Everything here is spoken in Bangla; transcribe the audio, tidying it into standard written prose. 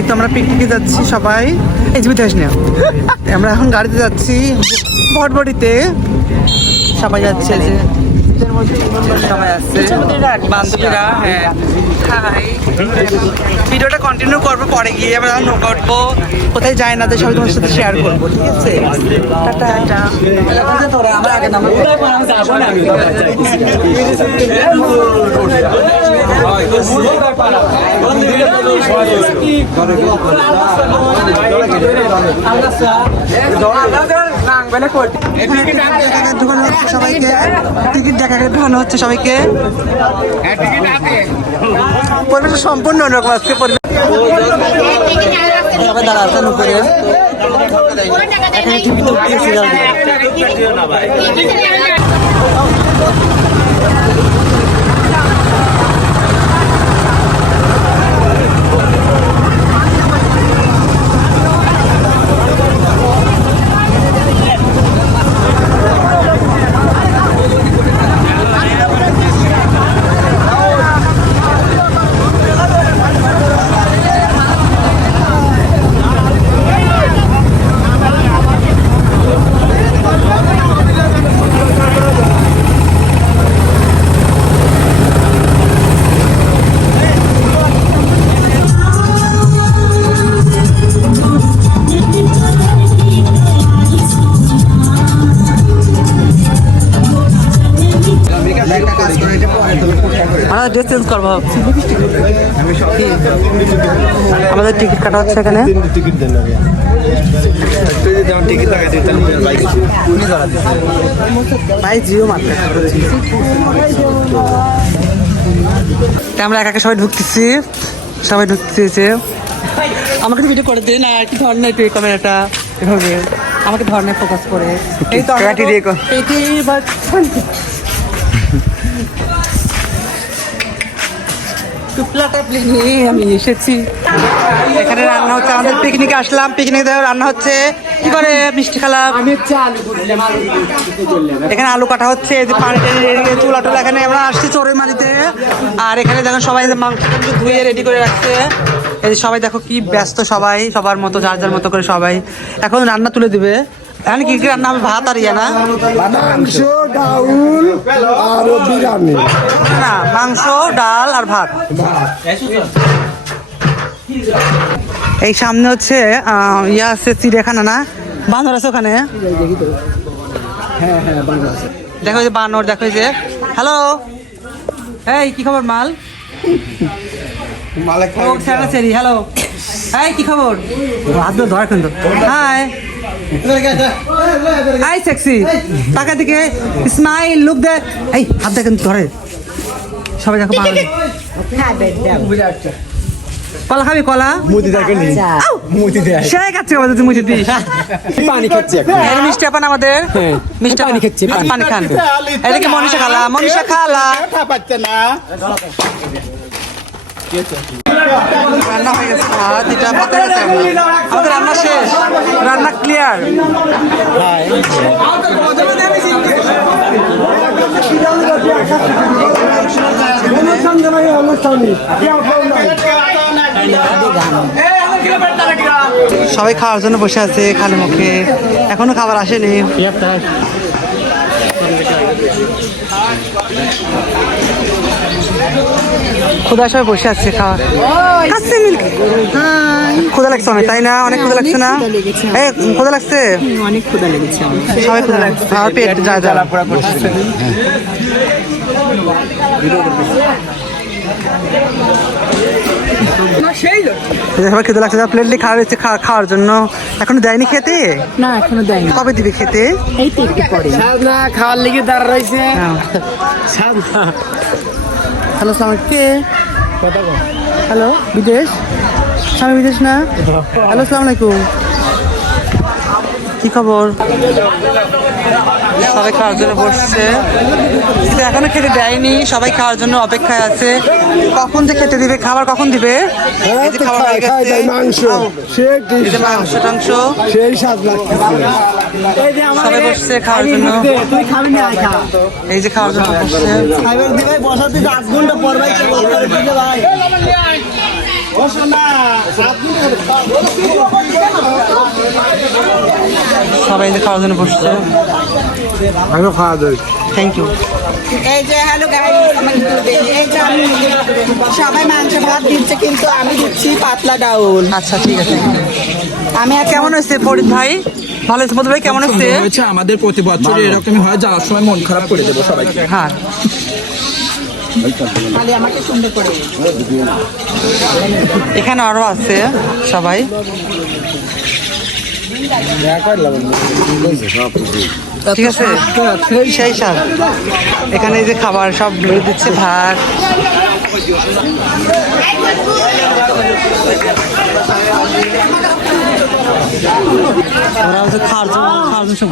এই তো আমরা পিকনিকে যাচ্ছি সবাই, এই জীবিত আসনি আমরা এখন গাড়িতে যাচ্ছি ভটভটিতে। সবাই যাচ্ছে যে সবাই আসছে বান্ধবীরা। হ্যাঁ ভিডিওটা কন্টিনিউ করবো, পরে গিয়ে আমরা নৌকা উঠবো, কোথায় যায় না সবাই তোমার সাথে শেয়ার করবো, ঠিক আছে? টাটা। সবাইকে টিকিট দেখানো হচ্ছে সবাইকে। পরিবেশ সম্পূর্ণ অন্যরকম আজকে পরিবেশ। সবাই দাঁড়া আছেন উপরে, এখানে টিকিট উঠিয়েছি জলদি। ড্রেস চেঞ্জ করবো, আমাদের টিকিট কাটা হচ্ছে এখানে। আমরা একা সবাই ঢুকতেছি, আমাকে ভিডিও করে দিন আর কি ধরনের ক্যামেরাটা এভাবে আমাকে ধরনের ফোকাস করে। এই তো আমি এসেছি এখানে, রান্না হচ্ছে আমাদের পিকনিকে আসলাম, পিকনিকে রান্না হচ্ছে কি করে মিষ্টি খেলাম, এখানে আলু কাটা হচ্ছে, যে পানি চুলা টুলা, এখানে আমরা আসছি চড়ুইমারিতে। আর এখানে দেখো সবাই মাংস ধুয়ে রেডি করে রাখছে, এই সবাই দেখো কি ব্যস্ত, সবাই সবার মতো যার যার মতো করে সবাই এখন রান্না তুলে দিবে। এখন কি কি রান্না হবে? ভাত আর ইয়ে না, মাংস ডাউল আর বিরিয়ানি, না মাংস ডাল আর ভাত। এই সামনে হচ্ছে ইয়ে আছে চিড়িয়াখানা, না বানর আছে ওখানে, দেখো যে বানর, দেখো যে হ্যালো, এই কি খবর মাল, হ্যালো, এই কি খবর, হাত ধর কিন্তু, হাই হাই সেক্সি, টাকা দিকে স্মাইল লুক দে, এই হাত দেখেন ধরে সবাই দেখো। কলা খাবি? কলা সে খাচ্ছে আমাদের, মুচি দিস পানি খাচ্ছি, মিষ্টি পান আমাদের, মিষ্টি পানি খাচ্ছি, পানি খান। এদিকে মনীষা খালা, মনীষা খালা রান্না হয়ে গেছে, ভাত এটা ভাত হয়ে গেছে, আমাদের রান্না শেষ, রান্না ক্লিয়ার। সবাই খাওয়ার জন্য বসে আছে খালি মুখে, এখনো খাবার আসেনি। ক্ষুধা সবাই বসে আছে খাওয়া, ক্ষুধা লাগছে অনেক, তাই না? অনেক ক্ষুধা লাগছে না? এই ক্ষুধা লাগছে, অনেক ক্ষুধা লেগেছে সবাই, ক্ষুধা লাগছে আর পেট যা জ্বালা পোড়া করছে। সবাই খেতে লাগছে, প্লেটলি খাওয়া হচ্ছে খাওয়ার জন্য, এখনো দেয়নি খেতে, না এখনো দেয়নি, কবে দিবে খেতে? এই তো একটু পরে খাওয়ার লেগে দাঁড়া রয়েছে। হ্যালো সালাম, কে? হ্যালো বিদেশ, স্বামী বিদেশ না? হ্যালো সালাম আলাইকুম, কি খবর? সবাই খাওয়ার জন্য বসছে, এখনো খেতে দেয়নি, সবাই খাওয়ার জন্য অপেক্ষায় আছে, কখন যে খেতে দিবে, খাবার কখন দিবে। মাংস মাংস টাংস সেই স্বাদ লাগতেছে, সবাই বসছে খাওয়ার জন্য, এই যে খাওয়ার জন্য বসছে। সবাই যে খাওয়ার জন্য বসছে। আমিও খাওয়া দেয়। Thank you. এই যে হ্যালো গাইস, আমাকে একটু দেন। এই যে আমি সবাই মাংস ভাত দিচ্ছে, কিন্তু আমি দিচ্ছি পাতলা ডাউল। আচ্ছা ঠিক আছে। আমি আর কেমন হয়েছে ফরিদ ভাই? ভালো হয়েছে মধু ভাই, কেমন হয়েছে? হয়েছে। আমাদের প্রতি বছর এরকমই হয়, যাওয়ার সময় মন খারাপ করে দেবো সবাইকে। হ্যাঁ খালি আমাকে সুন্দর করে। এখানে আরো আছে সবাই। ঠিক আছে, সেই স্বাদ। এখানে এই যে খাবার সব ধরে দিচ্ছে, ভাত। ওরা হচ্ছে খাওয়ার জন্য সব